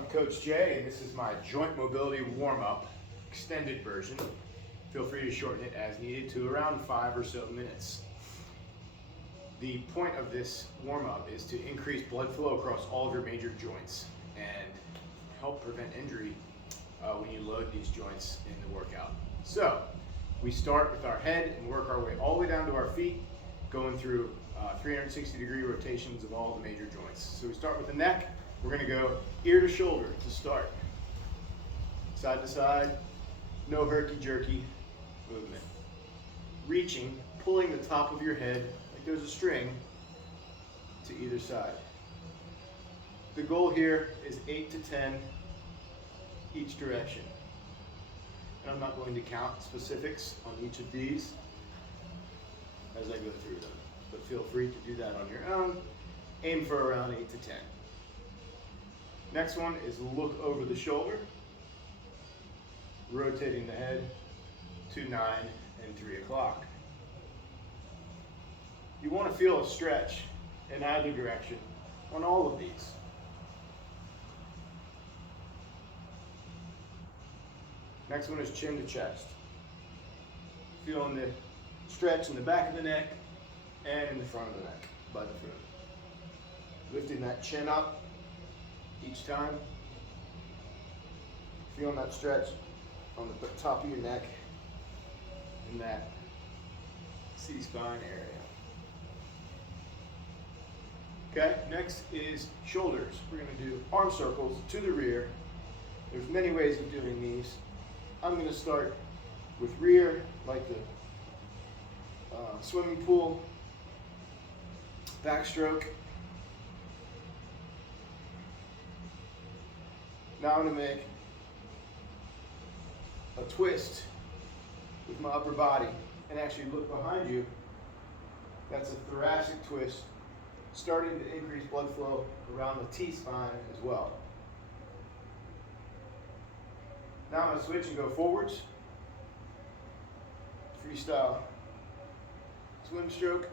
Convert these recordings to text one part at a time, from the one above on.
I'm Coach Jay, and this is my joint mobility warm-up extended version. Feel free to shorten it as needed to around 5 or so minutes. The point of this warm-up is to increase blood flow across all of your major joints and help prevent injury when you load these joints in the workout. So we start with our head and work our way all the way down to our feet, going through 360-degree rotations of all the major joints. So we start with the neck. We're going to go ear to shoulder to start. Side to side, no herky-jerky movement. Reaching, pulling the top of your head like there's a string to either side. The goal here is 8 to 10 each direction. And I'm not going to count specifics on each of these as I go through them, but feel free to do that on your own. Aim for around 8 to 10. Next one is look over the shoulder, rotating the head to 9 and 3 o'clock. You want to feel a stretch in either direction on all of these. Next one is chin to chest. Feeling the stretch in the back of the neck and in the front of the neck by the throat. Lifting that chin up each time. Feeling that stretch on the top of your neck in that C-spine area. Okay, next is shoulders. We're going to do arm circles to the rear. There's many ways of doing these. I'm going to start with rear, like the swimming pool, backstroke. Now I'm going to make a twist with my upper body and actually look behind you. That's a thoracic twist, starting to increase blood flow around the T-spine as well. Now I'm going to switch and go forwards. Freestyle swim stroke.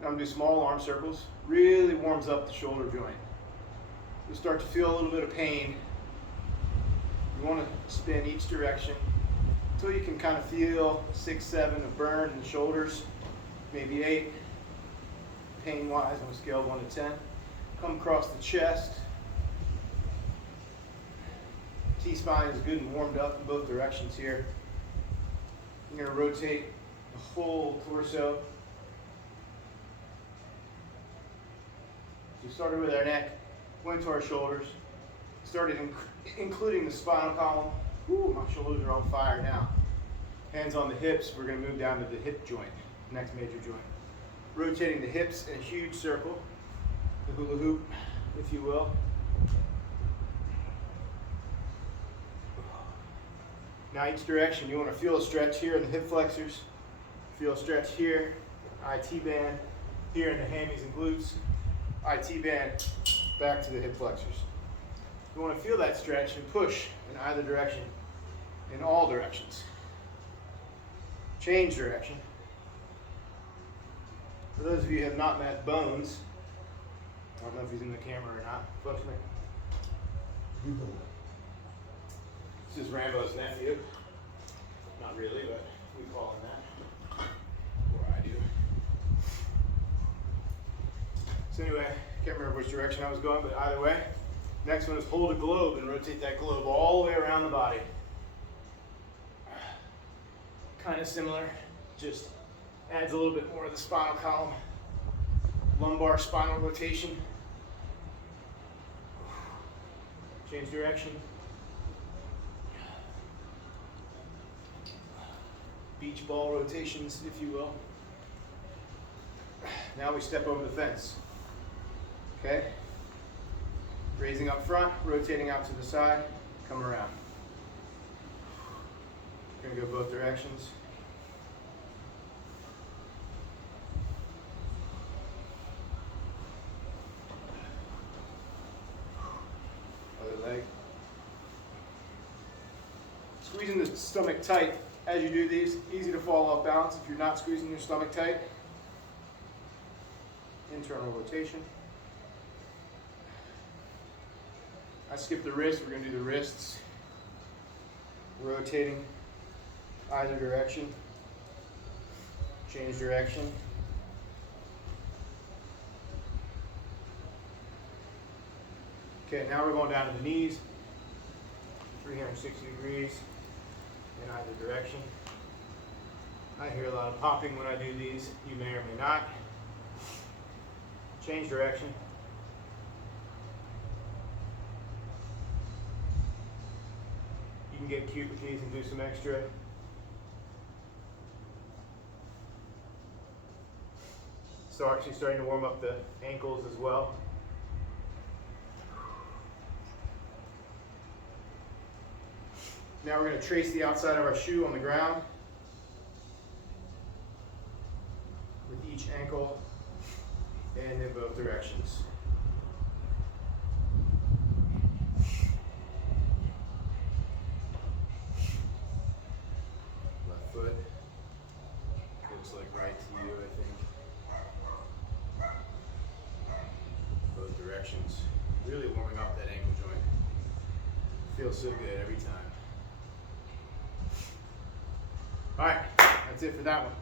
Now I'm going to do small arm circles. Really warms up the shoulder joint. You'll start to feel a little bit of pain. You want to spin each direction until you can kind of feel 6, 7 of burn in the shoulders, maybe 8. Pain-wise on a scale of 1 to 10. Come across the chest. T-spine is good and warmed up in both directions here. You're going to rotate the whole torso. So we started with our neck, went to our shoulders, started including the spinal column. Ooh, my shoulders are on fire now. Hands on the hips, we're going to move down to the hip joint, next major joint. Rotating the hips in a huge circle, the hula hoop, if you will. Now each direction, you want to feel a stretch here in the hip flexors, feel a stretch here, IT band, here in the hammies and glutes, IT band, back to the hip flexors. You want to feel that stretch and push in either direction, in all directions. Change direction. For those of you who have not met Bones, I don't know if he's in the camera or not. This is Rambo's nephew. Not really, but we call him that. Or I do. So anyway, can't remember which direction I was going, but either way. Next one is hold a globe and rotate that globe all the way around the body. Kind of similar, just adds a little bit more of the spinal column, lumbar spinal rotation. Change direction. Beach ball rotations, if you will. Now we step over the fence. Okay? Raising up front, rotating out to the side, come around. We're going to go both directions. Leg. Squeezing the stomach tight as you do these. Easy to fall off balance if you're not squeezing your stomach tight. internal rotation. I skipped the wrist. We're going to do the wrists, rotating either direction, change direction. Okay, now we're going down to the knees, 360 degrees in either direction. I hear a lot of popping when I do these. You may or may not. Change direction. You can get cute with these and do some extra. So actually starting to warm up the ankles as well. Now we're going to trace the outside of our shoe on the ground with each ankle and in both directions. Left foot looks like right to you, I think. Both directions. Really warming up that ankle joint. Feels so good every time. All right, that's it for that one.